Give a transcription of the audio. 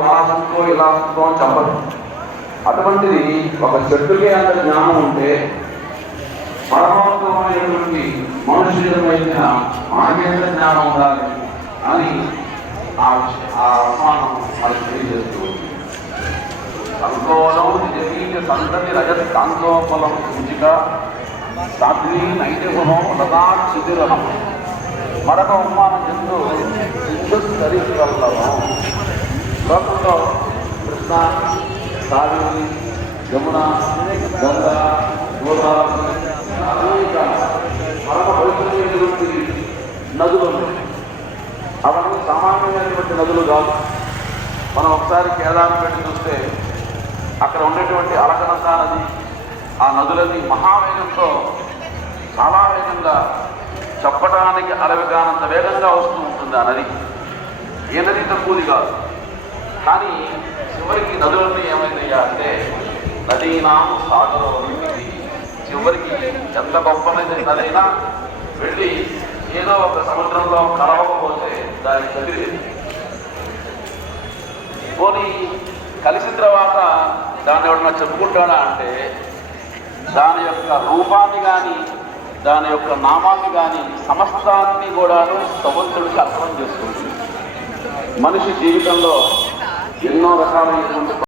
అలా అనుకో ఇలా అనుకో అని చెప్పదు అటువంటిది ఒక చెట్టుకే అంత జ్ఞానం ఉంటే పరమాత్మైనటువంటి మనుషులమైన మాకేంద్ర జ్ఞానం ఉండాలి అని ఆ ఆ అనుమానం తెలియజేస్తూ ఉంది. సంకోలం నిజబీజ సంతతి రజత కాంతోపలం సూచిక సాధ్వి నైతిగుణం లతాక్షితిరహం మరొక అవమానం చెందు సింధు తరిగి లోకంలో కృష్ణ కావేరి యమున గంగా గోదావరి అనేక పరమ పవిత్రమైనటువంటి నదులు ఉన్నాయి అవన్నీ సామాన్యమైనటువంటి నదులు కాదు మనం ఒకసారి కేదారం పెట్టి చూస్తే అక్కడ ఉండేటువంటి అలకనంద నది ఆ నదులన్నీ మహావేగంతో చాలా వేగంగా చెప్పడానికి అరవి కానంత వేగంగా వస్తూ ఉంటుంది ఆ నది. ఏ నది తక్కువది కాదు. కానీ చివరికి నదులన్నీ ఏమైందయ్యా అంటే నదీనా సాగరం చివరికి ఎంత గొప్పనైతే నదైనా వెళ్ళి ఏదో ఒక సముద్రంలో కలవకపోతే దాని చదివి పోనీ కలిసిన తర్వాత దాన్ని ఎవరన్నా చెప్పుకుంటాడా అంటే దాని యొక్క రూపాన్ని కానీ దాని యొక్క నామాన్ని కానీ సమస్తాన్ని కూడాను సముద్రుడికి అర్థం చేసుకుంటుంది. మనిషి జీవితంలో ఎన్నో రకాలైనటువంటి